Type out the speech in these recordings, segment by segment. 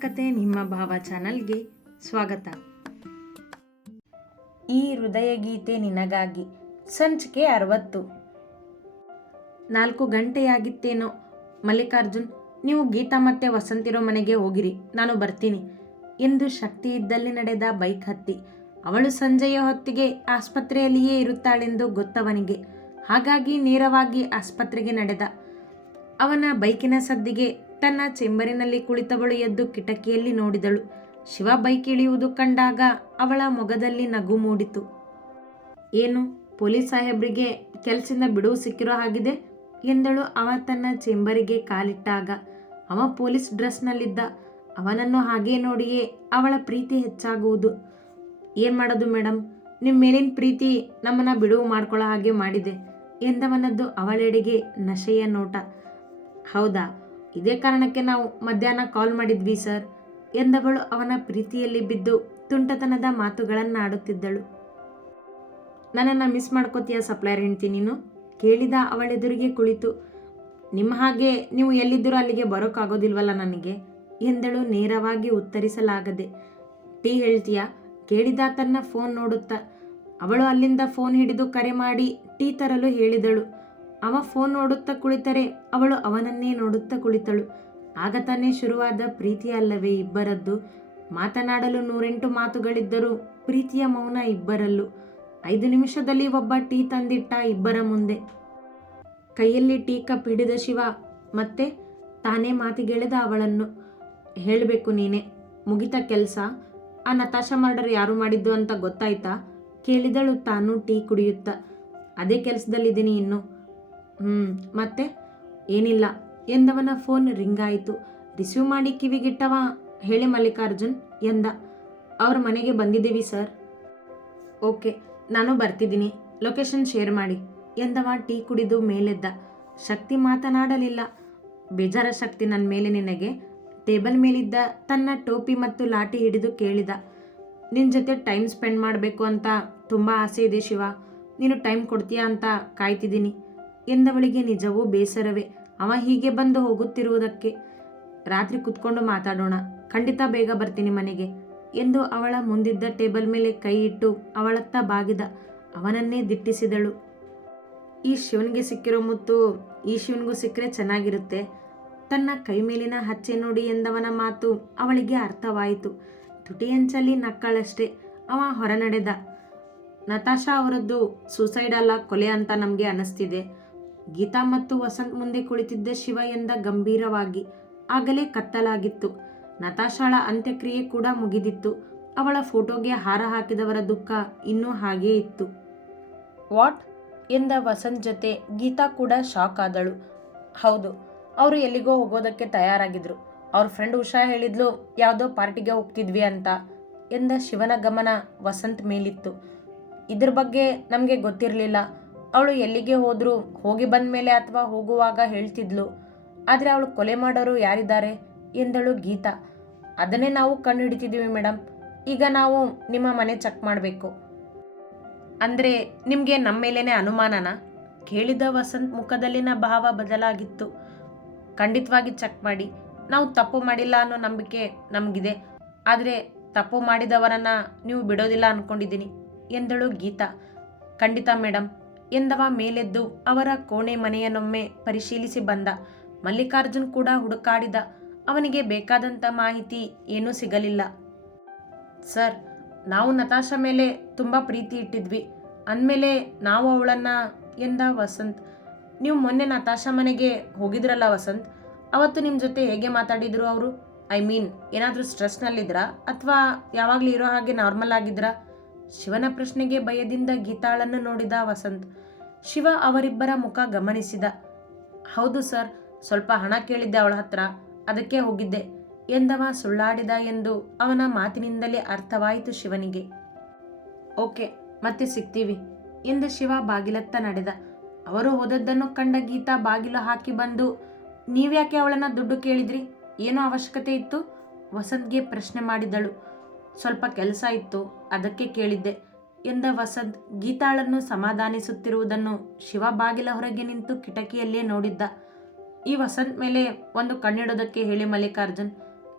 ಕತೆ ನಿಮ್ಮ ಭಾವ ಚಾನಲ್ಗೆ ಸ್ವಾಗತ. ಈ ಹೃದಯ ಗೀತೆ ನಿನಗಾಗಿ ಸಂಚಿಕೆ ಅರವತ್ತು. ನಾಲ್ಕು ಗಂಟೆಯಾಗಿತ್ತೇನೋ. ಮಲ್ಲಿಕಾರ್ಜುನ್ ನೀವು ಗೀತಾ ಮತ್ತೆ ವಸಂತಿರೋ ಮನೆಗೆ ಹೋಗಿರಿ. ನಾನು ಬರ್ತೀನಿ. ಎಂದು ಶಕ್ತಿ ಇದ್ದಲ್ಲಿ ನಡೆದ ಬೈಕ್ ಹತ್ತಿ. ಅವಳು ಸಂಜೆಯ ಹೊತ್ತಿಗೆ ಆಸ್ಪತ್ರೆಯಲ್ಲಿಯೇ ಇರುತ್ತಾಳೆಂದು ಗೊತ್ತವನಿಗೆ. ಹಾಗಾಗಿ ನೇರವಾಗಿ ಆಸ್ಪತ್ರೆಗೆ ನಡೆದ. ಅವನ ಬೈಕಿನ ಸದ್ದಿಗೆ ತನ್ನ ಚೇಂಬರಿನಲ್ಲಿ ಕುಳಿತವಳು ಎದ್ದು ಕಿಟಕಿಯಲ್ಲಿ ನೋಡಿದಳು. ಶಿವ ಬೈಕ್ ಇಳಿಯುವುದು ಕಂಡಾಗ ಅವಳ ಮೊಗದಲ್ಲಿ ನಗು ಮೂಡಿತು. ಏನು, ಪೊಲೀಸ್ ಸಾಹೇಬ್ರಿಗೆ ಕೆಲಸದಿಂದ ಬಿಡುವು ಸಿಕ್ಕಿರೋ ಹಾಗಿದೆ? ಎಂದಳು ಅವ ತನ್ನ ಚೇಂಬರಿಗೆ ಕಾಲಿಟ್ಟಾಗ. ಅವ ಪೊಲೀಸ್ ಡ್ರೆಸ್ನಲ್ಲಿದ್ದ. ಅವನನ್ನು ಹಾಗೇ ನೋಡಿಯೇ ಅವಳ ಪ್ರೀತಿ ಹೆಚ್ಚಾಗುವುದು. ಏನು ಮಾಡೋದು ಮೇಡಮ್ ನಿಮ್ಮ ಮೇಲಿನ ಪ್ರೀತಿ ನಮ್ಮನ್ನ ಬಿಡುವು ಮಾಡ್ಕೊಳ್ಳೋ ಹಾಗೆ ಮಾಡಿದೆ, ಎಂದವನದ್ದು ಅವಳೆಡೆಗೆ ನಶೆಯ ನೋಟ. ಹೌದಾ? ಇದೇ ಕಾರಣಕ್ಕೆ ನಾವು ಮಧ್ಯಾಹ್ನ ಕಾಲ್ ಮಾಡಿದ್ವಿ, ಸರ್. ಎಂದವಳು ಅವನ ಪ್ರೀತಿಯಲ್ಲಿ ಬಿದ್ದು ತುಂಟತನದ ಮಾತುಗಳನ್ನು ಆಡುತ್ತಿದ್ದಳು ನನ್ನನ್ನು ಮಿಸ್ ಮಾಡ್ಕೋತೀಯ ಸಪ್ಲೈಯರ್ ಹೆಂಡ್ತಿ ನೀನು? ಕೇಳಿದ ಅವಳೆದುರಿಗೆ ಕುಳಿತು, ನಿಮ್ಮ ಹಾಗೆ ನೀವು ಎಲ್ಲಿದ್ದರೂ ಅಲ್ಲಿಗೆ ಬರೋಕ್ಕಾಗೋದಿಲ್ವಲ್ಲ ನನಗೆ? ಎಂದಳು ನೇರವಾಗಿ ಉತ್ತರಿಸಲಾಗದೆ. ಟೀ ಹೇಳ್ತೀಯಾ? ಕೇಳಿದ ತನ್ನ ಫೋನ್ ನೋಡುತ್ತಾ, ಅವಳು ಅಲ್ಲಿಂದ ಫೋನ್ ಹಿಡಿದು ಕರೆ ಮಾಡಿ ಟೀ ತರಲು ಹೇಳಿದಳು. ಅವ ಫೋನ್ ನೋಡುತ್ತಾ ಕುಳಿತರೆ ಅವಳು ಅವನನ್ನೇ ನೋಡುತ್ತಾ ಕುಳಿತಳು. ಆಗ ತಾನೇ ಶುರುವಾದ ಪ್ರೀತಿ ಅಲ್ಲವೇ ಇಬ್ಬರದ್ದು. ಮಾತನಾಡಲು ನೂರೆಂಟು ಮಾತುಗಳಿದ್ದರೂ ಪ್ರೀತಿಯ ಮೌನ ಇಬ್ಬರಲ್ಲೂ. ಐದು ನಿಮಿಷದಲ್ಲಿ ಒಬ್ಬ ಟೀ ತಂದಿಟ್ಟ ಇಬ್ಬರ ಮುಂದೆ. ಕೈಯಲ್ಲಿ ಟೀ ಕಪ್ ಹಿಡಿದ ಶಿವ ಮತ್ತೆ ತಾನೇ ಮಾತಿಗೆಳೆದ ಅವಳನ್ನು. ಹೇಳಬೇಕು ನೀನೆ, ಮುಗಿತ ಕೆಲಸ. ಆ ನತಾಶ ಮರ್ಡರ್ ಯಾರು ಮಾಡಿದ್ದು ಅಂತ ಗೊತ್ತಾಯ್ತಾ? ಕೇಳಿದಳು ತಾನು ಟೀ ಕುಡಿಯುತ್ತಾ. ಅದೇ ಕೆಲಸದಲ್ಲಿದ್ದೀನಿ ಇನ್ನು. ಹ್ಞೂ ಮತ್ತೆ? ಏನಿಲ್ಲ. ಎಂದವನ ಫೋನ್ ರಿಂಗ್ ಆಯಿತು. ರಿಸೀವ್ ಮಾಡಿ ಕಿವಿಗಿಟ್ಟವ? ಹೇಳಿ ಮಲ್ಲಿಕಾರ್ಜುನ್, ಎಂದ. ಅವ್ರ ಮನೆಗೆ ಬಂದಿದ್ದೀವಿ, ಸರ್. ಓಕೆ, ನಾನು ಬರ್ತಿದ್ದೀನಿ. ಲೊಕೇಶನ್ ಶೇರ್ ಮಾಡಿ. ಎಂದವ ಟೀ ಕುಡಿದು ಮೇಲೆದ್ದ. ಶಕ್ತಿ ಮಾತನಾಡಲಿಲ್ಲ. ಬೇಜಾರ ಶಕ್ತಿ ನನ್ನ ಮೇಲೆ ನಿನಗೆ. ಟೇಬಲ್ ಮೇಲಿದ್ದ ತನ್ನ ಟೋಪಿ ಮತ್ತು ಲಾಠಿ ಹಿಡಿದು ಕೇಳಿದ. ನಿನ್ನ ಜೊತೆ ಟೈಮ್ ಸ್ಪೆಂಡ್ ಮಾಡಬೇಕು ಅಂತ ತುಂಬ ಆಸೆ ಇದೆ ಶಿವ. ನೀನು ಟೈಮ್ ಕೊಡ್ತೀಯಾ ಅಂತ ಕಾಯ್ತಿದ್ದೀನಿ. ಎಂದವಳಿಗೆ ನಿಜವೂ ಬೇಸರವೇ? ಅವ ಹೀಗೆ ಬಂದು ಹೋಗುತ್ತಿರುವುದಕ್ಕೆ? ರಾತ್ರಿ ಕುತ್ಕೊಂಡು ಮಾತಾಡೋಣ. ಖಂಡಿತ ಬೇಗ ಬರ್ತೀನಿ ಮನೆಗೆ ಎಂದು ಅವಳ ಮುಂದಿದ್ದ ಟೇಬಲ್ ಮೇಲೆ ಕೈ ಇಟ್ಟು ಅವಳತ್ತ ಬಾಗಿದ. ಅವನನ್ನೇ ದಿಟ್ಟಿಸಿದಳು. ಈ ಶಿವನಿಗೆ ಸಿಕ್ಕಿರೋ ಮುತ್ತು ಈ ಶಿವನಿಗೂ ಸಿಕ್ಕರೆ ಚೆನ್ನಾಗಿರುತ್ತೆ. ತನ್ನ ಕೈ ಮೇಲಿನ ಹಚ್ಚೆ ನೋಡಿ ಎಂದವನ ಮಾತು ಅವಳಿಗೆ ಅರ್ಥವಾಯಿತು. ತುಟಿಯಂಚಲ್ಲಿ ನಕ್ಕಳಷ್ಟೇ. ಅವ ಹೊರ ನಡೆದ ನತಾಶಾ ಅವರದ್ದು ಸೂಸೈಡ್ ಅಲ್ಲ ಕೊಲೆ ಅಂತ ನಮಗೆ ಅನಿಸ್ತಿದೆ. ಗೀತಾ ಮತ್ತು ವಸಂತ್ ಮುಂದೆ ಕುಳಿತಿದ್ದ ಶಿವ ಎಂದ ಗಂಭೀರವಾಗಿ. ಆಗಲೇ ಕತ್ತಲಾಗಿತ್ತು. ನತಾಶಾಳ ಅಂತ್ಯಕ್ರಿಯೆ ಕೂಡ ಮುಗಿದಿತ್ತು. ಅವಳ ಫೋಟೋಗೆ ಹಾರ ಹಾಕಿದವರ ದುಃಖ ಇನ್ನೂ ಹಾಗೇ ಇತ್ತು. ವಾಟ್? ಎಂದ ವಸಂತ್ ಜೊತೆ ಗೀತಾ ಕೂಡ ಶಾಕ್ ಆದಳು. ಹೌದು, ಅವರು ಎಲ್ಲಿಗೋ ಹೋಗೋದಕ್ಕೆ ತಯಾರಾಗಿದ್ರು. ಅವ್ರ ಫ್ರೆಂಡ್ ಉಷಾ ಹೇಳಿದ್ಲು, ಯಾವುದೋ ಪಾರ್ಟಿಗೆ ಹೋಗ್ತಿದ್ವಿ ಅಂತ. ಎಂದ ಶಿವನ ಗಮನ ವಸಂತ್ ಮೇಲಿತ್ತು. ಇದ್ರ ಬಗ್ಗೆ ನಮಗೆ ಗೊತ್ತಿರಲಿಲ್ಲ. ಅವಳು ಎಲ್ಲಿಗೆ ಹೋದ್ರು, ಹೋಗಿ ಬಂದ ಮೇಲೆ ಅಥವಾ ಹೋಗುವಾಗ ಹೇಳ್ತಿದ್ಲು. ಆದರೆ ಅವಳು ಕೊಲೆ ಮಾಡೋರು ಯಾರಿದ್ದಾರೆ? ಎಂದಳು ಗೀತಾ. ಅದನ್ನೇ ನಾವು ಕಂಡು ಹಿಡಿತಿದ್ದೀವಿ ಮೇಡಮ್ ಈಗ ನಾವು ನಿಮ್ಮ ಮನೆ ಚೆಕ್ ಮಾಡಬೇಕು. ಅಂದರೆ ನಿಮಗೆ ನಮ್ಮ ಮೇಲೇನೆ ಅನುಮಾನನಾ? ಕೇಳಿದ ವಸಂತ್ ಮುಖದಲ್ಲಿನ ಭಾವ ಬದಲಾಗಿತ್ತು. ಖಂಡಿತವಾಗಿ ಚೆಕ್ ಮಾಡಿ. ನಾವು ತಪ್ಪು ಮಾಡಿಲ್ಲ ಅನ್ನೋ ನಂಬಿಕೆ ನಮಗಿದೆ. ಆದರೆ ತಪ್ಪು ಮಾಡಿದವರನ್ನ ನೀವು ಬಿಡೋದಿಲ್ಲ ಅಂದ್ಕೊಂಡಿದ್ದೀನಿ ಎಂದಳು ಗೀತಾ. ಖಂಡಿತ ಮೇಡಮ್ ಎಂದವ ಮೇಲೆದ್ದು ಅವರ ಕೋಣೆ ಮನೆಯನ್ನೊಮ್ಮೆ ಪರಿಶೀಲಿಸಿ ಬಂದ. ಮಲ್ಲಿಕಾರ್ಜುನ್ ಕೂಡ ಹುಡುಕಾಡಿದ. ಅವನಿಗೆ ಬೇಕಾದಂಥ ಮಾಹಿತಿ ಏನೂ ಸಿಗಲಿಲ್ಲ. ಸರ್, ನಾವು ನತಾಶ ಮೇಲೆ ತುಂಬ ಪ್ರೀತಿ ಇಟ್ಟಿದ್ವಿ. ಅಂದಮೇಲೆ ನಾವು ಅವಳನ್ನು ಎಂದ ವಸಂತ್. ನೀವು ಮೊನ್ನೆ ನತಾಶ ಮನೆಗೆ ಹೋಗಿದ್ರಲ್ಲ ವಸಂತ್? ಅವತ್ತು ನಿಮ್ಮ ಜೊತೆ ಹೇಗೆ ಮಾತಾಡಿದ್ರು ಅವರು? ಐ ಮೀನ್, ಏನಾದರೂ ಸ್ಟ್ರೆಸ್ನಲ್ಲಿದ್ರಾ? ಅಥವಾ ಯಾವಾಗಲೂ ಇರೋ ಹಾಗೆ ನಾರ್ಮಲ್ ಆಗಿದ್ರಾ? ಶಿವನ ಪ್ರಶ್ನೆಗೆ ಭಯದಿಂದ ಗೀತಾಳನ್ನು ನೋಡಿದ ವಸಂತ್, ಶಿವ ಅವರಿಬ್ಬರ ಮುಖ ಗಮನಿಸಿದ. ಹೌದು ಸರ್, ಸ್ವಲ್ಪ ಹಣ ಕೇಳಿದ್ದೆ ಅವಳ ಹತ್ರ, ಅದಕ್ಕೆ ಹೋಗಿದ್ದೆ, ಎಂದವ ಸುಳ್ಳಾಡಿದ ಎಂದು ಅವನ ಮಾತಿನಿಂದಲೇ ಅರ್ಥವಾಯಿತು ಶಿವನಿಗೆ. ಓಕೆ, ಮತ್ತೆ ಸಿಗ್ತೀವಿ, ಎಂದು ಶಿವ ಬಾಗಿಲತ್ತ ನಡೆದ. ಅವರು ಹೋದದ್ದನ್ನು ಕಂಡ ಗೀತಾ ಬಾಗಿಲು ಹಾಕಿ ಬಂದು, ನೀವ್ಯಾಕೆ ಅವಳನ್ನ ದುಡ್ಡು ಕೇಳಿದ್ರಿ? ಏನೋ ಅವಶ್ಯಕತೆ ಇತ್ತು? ವಸಂತ್ಗೆ ಪ್ರಶ್ನೆ ಮಾಡಿದಳು. ಸ್ವಲ್ಪ ಕೆಲಸ ಇತ್ತು, ಅದಕ್ಕೆ ಕೇಳಿದ್ದೆ. ಎಂದ ವಸಂತ್ ಗೀತಾಳನ್ನು ಸಮಾಧಾನಿಸುತ್ತಿರುವುದನ್ನು ಶಿವ ಬಾಗಿಲ ಹೊರಗೆ ನಿಂತು ಕಿಟಕಿಯಲ್ಲೇ ನೋಡಿದ್ದ. ಈ ವಸಂತ್ ಮೇಲೆ ಒಂದು ಕಣ್ಣಿಡೋದಕ್ಕೆ ಹೇಳಿ ಮಲ್ಲಿಕಾರ್ಜುನ್,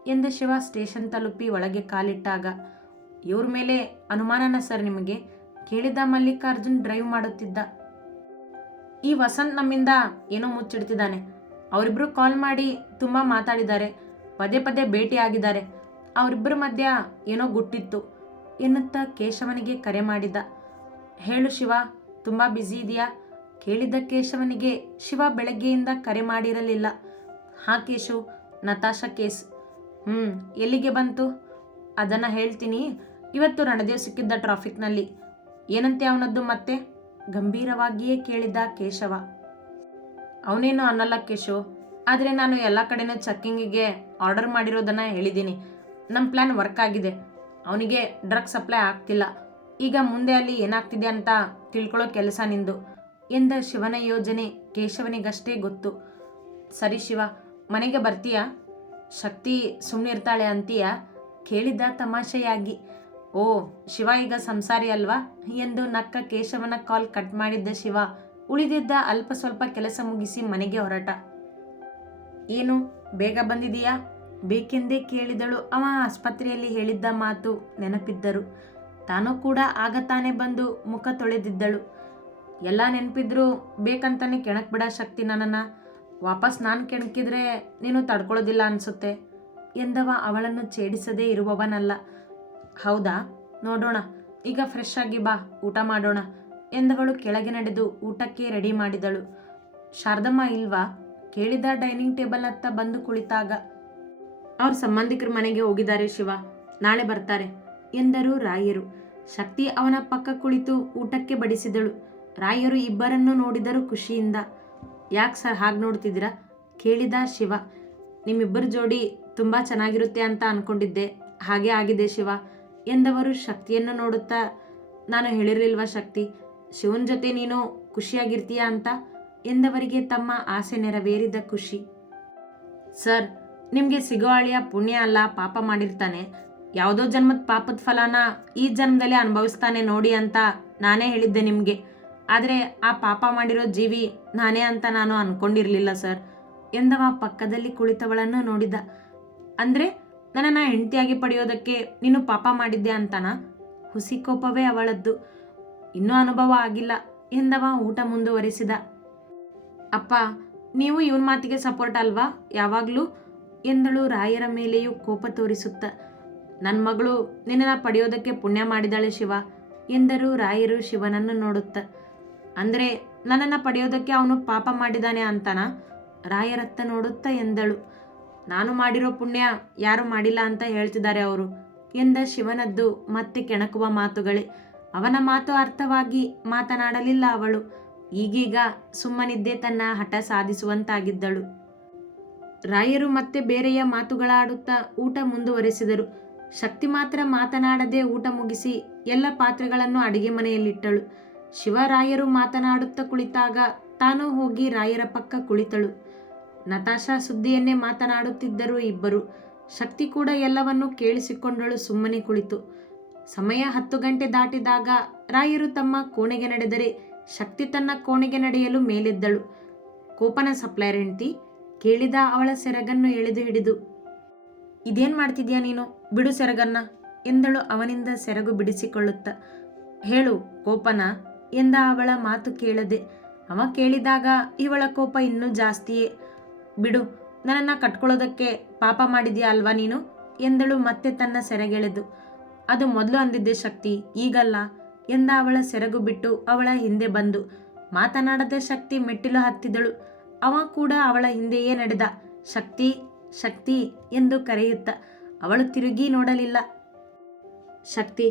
ಎಂದ ಶಿವ ಸ್ಟೇಷನ್ ತಲುಪಿ ಒಳಗೆ ಕಾಲಿಟ್ಟಾಗ, ಇವ್ರ ಮೇಲೆ ಅನುಮಾನನ ಸರ್ ನಿಮಗೆ? ಕೇಳಿದ ಮಲ್ಲಿಕಾರ್ಜುನ್ ಡ್ರೈವ್ ಮಾಡುತ್ತಿದ್ದ. ಈ ವಸಂತ್ ನಮ್ಮಿಂದ ಏನೋ ಮುಚ್ಚಿಡ್ತಿದ್ದಾನೆ. ಅವರಿಬ್ಬರು ಕಾಲ್ ಮಾಡಿ ತುಂಬ ಮಾತಾಡಿದ್ದಾರೆ. ಪದೇ ಪದೇ ಭೇಟಿಯಾಗಿದ್ದಾರೆ. ಅವರಿಬ್ಬರ ಮಧ್ಯ ಏನೋ ಗುಟ್ಟಿತ್ತು ಎನ್ನುತ್ತಾ ಕೇಶವನಿಗೆ ಕರೆ ಮಾಡಿದ. ಹೇಳು ಶಿವ, ತುಂಬ ಬ್ಯುಸಿ ಇದೆಯಾ? ಕೇಳಿದ ಕೇಶವನಿಗೆ ಶಿವ ಬೆಳಗ್ಗೆಯಿಂದ ಕರೆ ಮಾಡಿರಲಿಲ್ಲ. ಹಾ ಕೇಶು, ನತಾಶಾ ಕೇಸ್. ಹ್ಞೂ ಎಲ್ಲಿಗೆ ಬಂತು? ಅದನ್ನು ಹೇಳ್ತೀನಿ, ಇವತ್ತು ರಣದೇವ್ ಸಿಕ್ಕಿದ್ದ ಟ್ರಾಫಿಕ್ನಲ್ಲಿ ಏನಂತೆ ಅವನದ್ದು ಮತ್ತೆ? ಗಂಭೀರವಾಗಿಯೇ ಕೇಳಿದ ಕೇಶವ. ಅವನೇನು ಅನ್ನಲ್ಲ ಕೇಶು, ಆದರೆ ನಾನು ಎಲ್ಲ ಕಡೆನೂ ಚೆಕ್ಕಿಂಗಿಗೆ ಆರ್ಡರ್ ಮಾಡಿರೋದನ್ನು ಹೇಳಿದ್ದೀನಿ. ನಮ್ಮ ಪ್ಲ್ಯಾನ್ ವರ್ಕ್ ಆಗಿದೆ. ಅವನಿಗೆ ಡ್ರಗ್ ಸಪ್ಲೈ ಆಗ್ತಿಲ್ಲ. ಈಗ ಮುಂದೆ ಅಲ್ಲಿ ಏನಾಗ್ತಿದೆ ಅಂತ ತಿಳ್ಕೊಳ್ಳೋ ಕೆಲಸ ನಿಂದು ಎಂದ ಶಿವನ ಯೋಜನೆ ಕೇಶವನಿಗಷ್ಟೇ ಗೊತ್ತು. ಸರಿ ಶಿವ, ಮನೆಗೆ ಬರ್ತೀಯಾ? ಶಕ್ತಿ ಸುಮ್ಮನಿರ್ತಾಳೆ ಅಂತೀಯಾ? ಕೇಳಿದ್ದ ತಮಾಷೆಯಾಗಿ. ಓ, ಶಿವ ಈಗ ಸಂಸಾರಿ ಅಲ್ವಾ? ಎಂದು ನಕ್ಕ ಕೇಶವನ ಕಾಲ್ ಕಟ್ ಮಾಡಿದ್ದ ಶಿವ, ಉಳಿದಿದ್ದ ಅಲ್ಪ ಸ್ವಲ್ಪ ಕೆಲಸ ಮುಗಿಸಿ ಮನೆಗೆ ಹೊರಟ. ಏನು, ಬೇಗ ಬಂದಿದೀಯಾ ಬೇಕೆಂದೇ ಕೇಳಿದಳು. ಅವ ಆಸ್ಪತ್ರೆಯಲ್ಲಿ ಹೇಳಿದ್ದ ಮಾತು ನೆನಪಿದ್ದರು. ತಾನು ಕೂಡ ಆಗ ತಾನೇ ಬಂದು ಮುಖ ತೊಳೆದಿದ್ದಳು. ಎಲ್ಲ ನೆನಪಿದ್ರು ಬೇಕಂತಾನೆ ಕೆಣಕ್ ಬಿಡ ಶಕ್ತಿ ನನ್ನನ್ನು. ವಾಪಸ್ ನಾನು ಕೆಣಕಿದ್ರೆ ನೀನು ತಡ್ಕೊಳ್ಳೋದಿಲ್ಲ ಅನಿಸುತ್ತೆ ಎಂದವ ಅವಳನ್ನು ಛೇಡಿಸದೇ ಇರುವವನಲ್ಲ. ಹೌದಾ? ನೋಡೋಣ. ಈಗ ಫ್ರೆಶ್ ಆಗಿ ಬಾ, ಊಟ ಮಾಡೋಣ ಎಂದವಳು ಕೆಳಗೆ ನಡೆದು ಊಟಕ್ಕೆ ರೆಡಿ ಮಾಡಿದಳು. ಶಾರದಮ್ಮ ಇಲ್ವಾ? ಕೇಳಿದ ಡೈನಿಂಗ್ ಟೇಬಲ್ ಹತ್ತ ಬಂದು ಕುಳಿತಾಗ ಅವ್ರ ಸಂಬಂಧಿಕರ ಮನೆಗೆ ಹೋಗಿದ್ದಾರೆ ಶಿವ. ನಾಳೆ ಬರ್ತಾರೆ ಎಂದರು ರಾಯರು. ಶಕ್ತಿ ಅವನ ಪಕ್ಕ ಕುಳಿತು ಊಟಕ್ಕೆ ಬಡಿಸಿದಳು. ರಾಯರು ಇಬ್ಬರನ್ನು ನೋಡಿದರು ಖುಷಿಯಿಂದ. ಯಾಕೆ ಸರ್ ಹಾಗೆ ನೋಡ್ತಿದ್ದೀರಾ? ಕೇಳಿದ ಶಿವ. ನಿಮ್ಮಿಬ್ಬರ ಜೋಡಿ ತುಂಬ ಚೆನ್ನಾಗಿರುತ್ತೆ ಅಂತ ಅನ್ಕೊಂಡಿದ್ದೆ. ಹಾಗೆ ಆಗಿದೆ ಶಿವ ಎಂದವರು ಶಕ್ತಿಯನ್ನು ನೋಡುತ್ತಾ, ನಾನು ಹೇಳಿರಲಿಲ್ವಾ ಶಕ್ತಿ? ಶಿವನ ಜೊತೆ ನೀನು ಖುಷಿಯಾಗಿರ್ತೀಯಾ ಅಂತ ಎಂದವರಿಗೆ ತಮ್ಮ ಆಸೆ ನೆರವೇರಿದ ಖುಷಿ. ಸರ್ ನಿಮಗೆ ಸಿಗೋ ಅಳಿಯ ಪುಣ್ಯ ಅಲ್ಲ, ಪಾಪ ಮಾಡಿರ್ತಾನೆ. ಯಾವುದೋ ಜನ್ಮದ ಪಾಪದ ಫಲನ ಈ ಜನ್ಮದಲ್ಲಿ ಅನುಭವಿಸ್ತಾನೆ ನೋಡಿ ಅಂತ ನಾನೇ ಹೇಳಿದ್ದೆ ನಿಮಗೆ. ಆದರೆ ಆ ಪಾಪ ಮಾಡಿರೋ ಜೀವಿ ನಾನೇ ಅಂತ ನಾನು ಅಂದ್ಕೊಂಡಿರಲಿಲ್ಲ ಸರ್. ಎಂದವ ಪಕ್ಕದಲ್ಲಿ ಕುಳಿತವಳನ್ನು ನೋಡಿದ. ಅಂದರೆ, ನನ್ನನ್ನು ಹೆಂಡತಿಯಾಗಿ ಪಡೆಯೋದಕ್ಕೆ ನೀನು ಪಾಪ ಮಾಡಿದ್ದೆ ಅಂತನ? ಹುಸಿ ಕೋಪವೇ ಅವಳದ್ದು. ಇನ್ನೂ ಅನುಭವ ಆಗಿಲ್ಲ ಎಂದವ ಊಟ ಮುಂದುವರಿಸಿದ. ಅಪ್ಪ, ನೀವು ಇವನ ಮಾತಿಗೆ ಸಪೋರ್ಟ್ ಅಲ್ವಾ? ಯಾವಾಗಲೂ ಎಂದಳು ರಾಯರ ಮೇಲೆಯೂ ಕೋಪ ತೋರಿಸುತ್ತ. ನನ್ನ ಮಗಳು ನಿನ್ನನ್ನು ಪಡೆಯೋದಕ್ಕೆ ಪುಣ್ಯ ಮಾಡಿದಾಳೆ ಶಿವ, ಎಂದರು ರಾಯರು ಶಿವನನ್ನು ನೋಡುತ್ತ. ಅಂದರೆ ನನ್ನನ್ನು ಪಡೆಯೋದಕ್ಕೆ ಅವನು ಪಾಪ ಮಾಡಿದಾನೆ ಅಂತನ? ರಾಯರತ್ತ ನೋಡುತ್ತ ಎಂದಳು. ನಾನು ಮಾಡಿರೋ ಪುಣ್ಯ ಯಾರು ಮಾಡಿಲ್ಲ ಅಂತ ಹೇಳ್ತಿದ್ದಾರೆ ಅವರು, ಎಂದ ಶಿವನದ್ದು ಮತ್ತೆ ಕೆಣಕುವ ಮಾತುಗಳೇ. ಅವನ ಮಾತು ಅರ್ಥವಾಗಿ ಮಾತನಾಡಲಿಲ್ಲ ಅವಳು. ಈಗೀಗ ಸುಮ್ಮನಿದ್ದೇ ತನ್ನ ಹಠ ಸಾಧಿಸುವಂತಾಗಿದ್ದಳು. ರಾಯರು ಮತ್ತೆ ಬೇರೆಯ ಮಾತುಗಳಾಡುತ್ತಾ ಊಟ ಮುಂದುವರೆಸಿದರು. ಶಕ್ತಿ ಮಾತ್ರ ಮಾತನಾಡದೆ ಊಟ ಮುಗಿಸಿ ಎಲ್ಲ ಪಾತ್ರೆಗಳನ್ನು ಅಡಿಗೆ ಮನೆಯಲ್ಲಿಟ್ಟಳು. ಶಿವರಾಯರು ಮಾತನಾಡುತ್ತಾ ಕುಳಿತಾಗ ತಾನು ಹೋಗಿ ರಾಯರ ಪಕ್ಕ ಕುಳಿತಳು. ನತಾಶಾ ಸುದ್ದಿಯನ್ನೇ ಮಾತನಾಡುತ್ತಿದ್ದರು ಇಬ್ಬರು. ಶಕ್ತಿ ಕೂಡ ಎಲ್ಲವನ್ನೂ ಕೇಳಿಸಿಕೊಂಡಳು ಸುಮ್ಮನೆ ಕುಳಿತು. ಸಮಯ ಹತ್ತು ಗಂಟೆ ದಾಟಿದಾಗ ರಾಯರು ತಮ್ಮ ಕೋಣೆಗೆ ನಡೆದರೆ ಶಕ್ತಿ ತನ್ನ ಕೋಣೆಗೆ ನಡೆಯಲು ಮೇಲೆದ್ದಳು. ಕೋಪನ ಸಪ್ಲೈರೆಂಟಿ ಕೇಳಿದ ಅವಳ ಸೆರಗನ್ನು ಎಳೆದು ಹಿಡಿದು, ಇದೇನು ಮಾಡ್ತಿದ್ಯಾ ನೀನು? ಬಿಡು ಸೆರಗನ್ನ, ಎಂದಳು ಅವನಿಂದ ಸೆರಗು ಬಿಡಿಸಿಕೊಳ್ಳುತ್ತ. ಹೇಳು, ಕೋಪನ? ಎಂದ ಅವಳ ಮಾತು ಕೇಳದೆ. ಅವ ಕೇಳಿದಾಗ, ಇವಳ ಕೋಪ ಇನ್ನೂ ಜಾಸ್ತಿಯೇ. ಬಿಡು, ನನ್ನನ್ನು ಕಟ್ಕೊಳ್ಳೋದಕ್ಕೆ ಪಾಪ ಮಾಡಿದ್ಯಾ ಅಲ್ವಾ ನೀನು? ಎಂದಳು ಮತ್ತೆ ತನ್ನ ಸೆರಗೆಳೆದು. ಅದು ಮೊದಲು ಅಂದಿದ್ದೆ ಶಕ್ತಿ, ಈಗಲ್ಲ, ಎಂದ ಅವಳ ಸೆರಗು ಬಿಟ್ಟು ಅವಳ ಹಿಂದೆ ಬಂದು. ಮಾತನಾಡದೆ ಶಕ್ತಿ ಮೆಟ್ಟಿಲು ಹತ್ತಿದಳು. ಅವ ಕೂಡ ಅವಳ ಹಿಂದೆಯೇ ನಡೆದ. ಶಕ್ತಿ ಶಕ್ತಿ ಎಂದು ಕರೆಯುತ್ತ ಅವಳು ತಿರುಗಿ ನೋಡಲಿಲ್ಲ. ಶಕ್ತಿ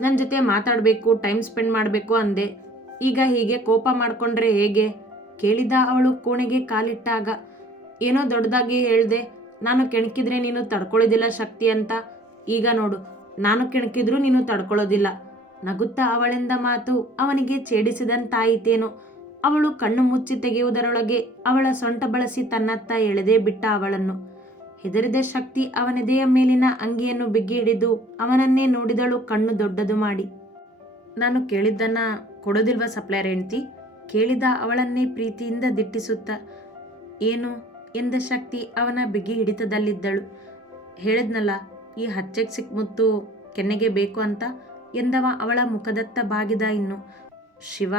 ನನ್ನ ಜೊತೆ ಮಾತಾಡಬೇಕು, ಟೈಮ್ ಸ್ಪೆಂಡ್ ಮಾಡಬೇಕು ಅಂದೆ. ಈಗ ಹೀಗೆ ಕೋಪ ಮಾಡಿಕೊಂಡ್ರೆ ಹೇಗೆ? ಕೇಳಿದ ಅವಳು ಕೋಣೆಗೆ ಕಾಲಿಟ್ಟಾಗ, ಏನೋ ದೊಡ್ಡದಾಗಿ ಹೇಳ್ದೆ, ನಾನು ಕೆಣಕಿದ್ರೆ ನೀನು ತಡ್ಕೊಳ್ಳೋದಿಲ್ಲ ಶಕ್ತಿ ಅಂತ. ಈಗ ನೋಡು, ನಾನು ಕೆಣಕಿದ್ರೂ ನೀನು ತಡ್ಕೊಳ್ಳೋದಿಲ್ಲ. ನಗುತ್ತಾ ಅವಳಿಂದ ಮಾತು ಅವನಿಗೆ ಛೇಡಿಸಿದಂತಾಯಿತೇನೋ. ಅವಳು ಕಣ್ಣು ಮುಚ್ಚಿ ತೆಗೆಯುವುದರೊಳಗೆ ಅವಳ ಸೊಂಟ ಬಳಸಿ ತನ್ನತ್ತ ಎಳೆದೇ ಬಿಟ್ಟ ಅವಳನ್ನು. ಹೆದರಿದ ಶಕ್ತಿ ಅವನೆದೆಯ ಮೇಲಿನ ಅಂಗಿಯನ್ನು ಬಿಗಿ ಹಿಡಿದು ಅವನನ್ನೇ ನೋಡಿದಳು ಕಣ್ಣು ದೊಡ್ಡದು ಮಾಡಿ. ನಾನು ಕೇಳಿದ್ದನ್ನ ಕೊಡೋದಿಲ್ವ ಸಪ್ಲೈಯರ್ ಹೆಂಡ್ತಿ? ಕೇಳಿದ ಅವಳನ್ನೇ ಪ್ರೀತಿಯಿಂದ ದಿಟ್ಟಿಸುತ್ತ. ಏನು? ಎಂದ ಶಕ್ತಿ ಅವನ ಬಿಗಿ ಹಿಡಿತದಲ್ಲಿದ್ದಳು. ಹೇಳಿದ್ನಲ್ಲ, ಈ ಹಚ್ಚೆಗೆ ಸಿಕ್ಮುತ್ತು ಕೆನ್ನೆಗೆ ಬೇಕು ಅಂತ ಎಂದವ ಅವಳ ಮುಖದತ್ತ ಬಾಗಿದ ಇನ್ನು. ಶಿವ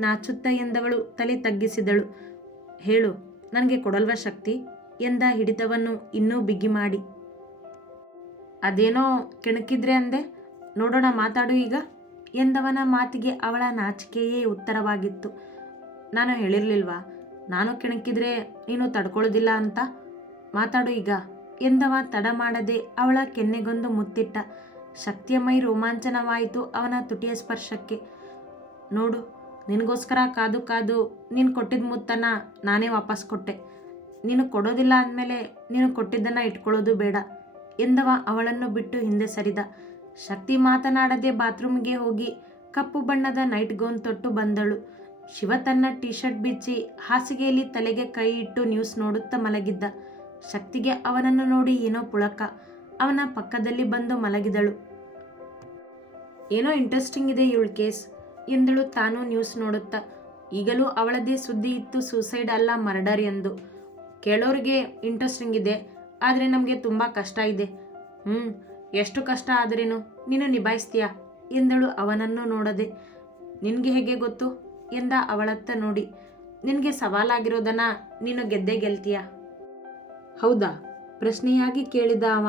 ನಾಚುತ್ತ ಎಂದವಳು ತಲೆ ತಗ್ಗಿಸಿದಳು. ಹೇಳು, ನನಗೆ ಕೊಡಲ್ವ ಶಕ್ತಿ? ಎಂದ ಹಿಡಿತವನ್ನು ಇನ್ನೂ ಬಿಗಿ ಮಾಡಿ. ಅದೇನೋ ಕೆಣಕಿದ್ರೆ ಅಂದೆ? ನೋಡೋಣ, ಮಾತಾಡು ಈಗ. ಎಂದವನ ಮಾತಿಗೆ ಅವಳ ನಾಚಿಕೆಯೇ ಉತ್ತರವಾಗಿತ್ತು. ನಾನು ಹೇಳಿರ್ಲಿಲ್ವಾ? ನಾನು ಕೆಣಕಿದ್ರೆ ನೀನು ತಡ್ಕೊಳ್ಳೋದಿಲ್ಲ ಅಂತ? ಮಾತಾಡು ಈಗ. ಎಂದವ ತಡ ಮಾಡದೆ ಅವಳ ಕೆನ್ನೆಗೊಂದು ಮುತ್ತಿಟ್ಟ. ಶಕ್ತಿಯ ಮೈ ರೋಮಾಂಚನವಾಯಿತು ಅವನ ತುಟಿಯ ಸ್ಪರ್ಶಕ್ಕೆ. ನೋಡು ನಿನಗೋಸ್ಕರ ಕಾದು ಕಾದು ನೀನು ಕೊಟ್ಟಿದ್ದ ಮುತ್ತನ್ನು ನಾನೇ ವಾಪಸ್ ಕೊಟ್ಟೆ. ನೀನು ಕೊಡೋದಿಲ್ಲ ಅಂದಮೇಲೆ ನೀನು ಕೊಟ್ಟಿದ್ದನ್ನು ಇಟ್ಕೊಳ್ಳೋದು ಬೇಡ. ಎಂದವ ಅವಳನ್ನು ಬಿಟ್ಟು ಹಿಂದೆ ಸರಿದ. ಶಕ್ತಿ ಮಾತನಾಡದೆ ಬಾತ್ರೂಮ್ಗೆ ಹೋಗಿ ಕಪ್ಪು ಬಣ್ಣದ ನೈಟ್ ಗೌನ್ ತೊಟ್ಟು ಬಂದಳು. ಶಿವ ತನ್ನ ಟೀ ಶರ್ಟ್ ಬಿಚ್ಚಿ ಹಾಸಿಗೆಯಲ್ಲಿ ತಲೆಗೆ ಕೈ ಇಟ್ಟು ನ್ಯೂಸ್ ನೋಡುತ್ತಾ ಮಲಗಿದ್ದ. ಶಕ್ತಿಗೆ ಅವನನ್ನು ನೋಡಿ ಏನೋ ಪುಳಕ. ಅವನ ಪಕ್ಕದಲ್ಲಿ ಬಂದು ಮಲಗಿದಳು. ಏನೋ ಇಂಟ್ರೆಸ್ಟಿಂಗ್ ಇದೆ ಇವಳ ಕೇಸ್. ಎಂದಳು ತಾನು ನ್ಯೂಸ್ ನೋಡುತ್ತಾ. ಈಗಲೂ ಅವಳದೇ ಸುದ್ದಿ ಇತ್ತು ಸೂಸೈಡ್ ಅಲ್ಲ ಮರ್ಡರ್ ಎಂದು. ಕೇಳೋರಿಗೆ ಇಂಟ್ರೆಸ್ಟಿಂಗ್ ಇದೆ, ಆದರೆ ನಮಗೆ ತುಂಬ ಕಷ್ಟ ಇದೆ. ಹ್ಞೂ ಎಷ್ಟು ಕಷ್ಟ ಆದ್ರೇನು, ನೀನು ನಿಭಾಯಿಸ್ತೀಯಾ? ಎಂದಳು ಅವನನ್ನು ನೋಡದೆ. ನಿನಗೆ ಹೇಗೆ ಗೊತ್ತು? ಎಂದ ಅವಳತ್ತ ನೋಡಿ. ನಿನಗೆ ಸವಾಲಾಗಿರೋದನ್ನ ನೀನು ಗೆದ್ದೇ ಗೆಲ್ತೀಯ? ಹೌದಾ? ಪ್ರಶ್ನೆಯಾಗಿ ಕೇಳಿದ ಅವ.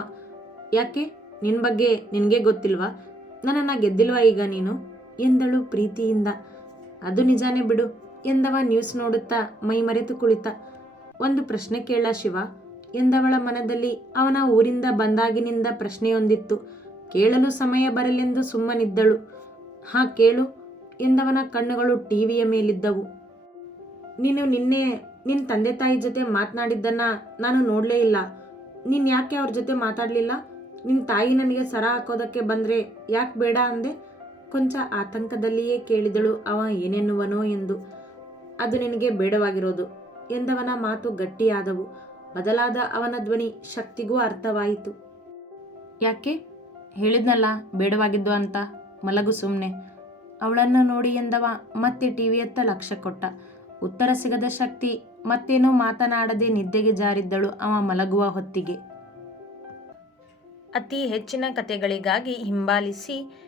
ಯಾಕೆ? ನಿನ್ನ ಬಗ್ಗೆ ನಿನಗೆ ಗೊತ್ತಿಲ್ವಾ? ನನ್ನನ್ನು ಗೆದ್ದಿಲ್ವಾ ಈಗ ನೀನು? ಎಂದಳು ಪ್ರೀತಿಯಿಂದ. ಅದು ನಿಜಾನೇ ಬಿಡು, ಎಂದವ ನ್ಯೂಸ್ ನೋಡುತ್ತಾ, ಮೈ ಮರೆತು ಕುಳಿತ. ಒಂದು ಪ್ರಶ್ನೆ ಕೇಳ ಶಿವ. ಎಂದವಳ ಮನದಲ್ಲಿ ಅವನ ಊರಿಂದ ಬಂದಾಗಿನಿಂದ ಪ್ರಶ್ನೆಯೊಂದಿತ್ತು. ಕೇಳಲು ಸಮಯ ಬರಲೆಂದು ಸುಮ್ಮನಿದ್ದಳು. ಹಾ, ಕೇಳು, ಎಂದವನ ಕಣ್ಣುಗಳು ಟಿವಿಯ ಮೇಲಿದ್ದವು. ನೀನು ನಿನ್ನೆ ನಿನ್ನ ತಂದೆ ತಾಯಿ ಜೊತೆ ಮಾತನಾಡಿದ್ದನ್ನು ನಾನು ನೋಡಲೇ ಇಲ್ಲ. ನೀನು ಯಾಕೆ ಅವ್ರ ಜೊತೆ ಮಾತಾಡಲಿಲ್ಲ? ನಿನ್ನ ತಾಯಿ ನನಗೆ ಸರ ಹಾಕೋದಕ್ಕೆ ಬಂದರೆ ಯಾಕೆ ಬೇಡ ಅಂದೆ? ಕೊಂಚ ಆತಂಕದಲ್ಲಿಯೇ ಕೇಳಿದಳು, ಅವ ಏನೆನ್ನುವನೋ ಎಂದು. ಅದು ನಿನಗೆ ಬೇಡವಾಗಿರೋದು ಎಂದವನ ಮಾತು ಗಟ್ಟಿಯಾದವು. ಬದಲಾದ ಅವನ ಧ್ವನಿ ಶಕ್ತಿಗೂ ಅರ್ಥವಾಯಿತು. ಯಾಕೆ? ಹೇಳಿದ್ನಲ್ಲ, ಬೇಡವಾಗಿದ್ದು ಅಂತ. ಮಲಗು ಸುಮ್ಮನೆ ಅವಳನ್ನು ನೋಡಿ ಎಂದವ ಮತ್ತೆ ಟಿವಿಯತ್ತ ಲಕ್ಷ್ಯ ಕೊಟ್ಟ. ಉತ್ತರ ಸಿಗದ ಶಕ್ತಿ ಮತ್ತೇನೋ ಮಾತನಾಡದೆ ನಿದ್ದೆಗೆ ಜಾರಿದ್ದಳು ಅವ ಮಲಗುವ ಹೊತ್ತಿಗೆ. ಅತಿ ಹೆಚ್ಚಿನ ಕಥೆಗಳಿಗಾಗಿ ಹಿಂಬಾಲಿಸಿ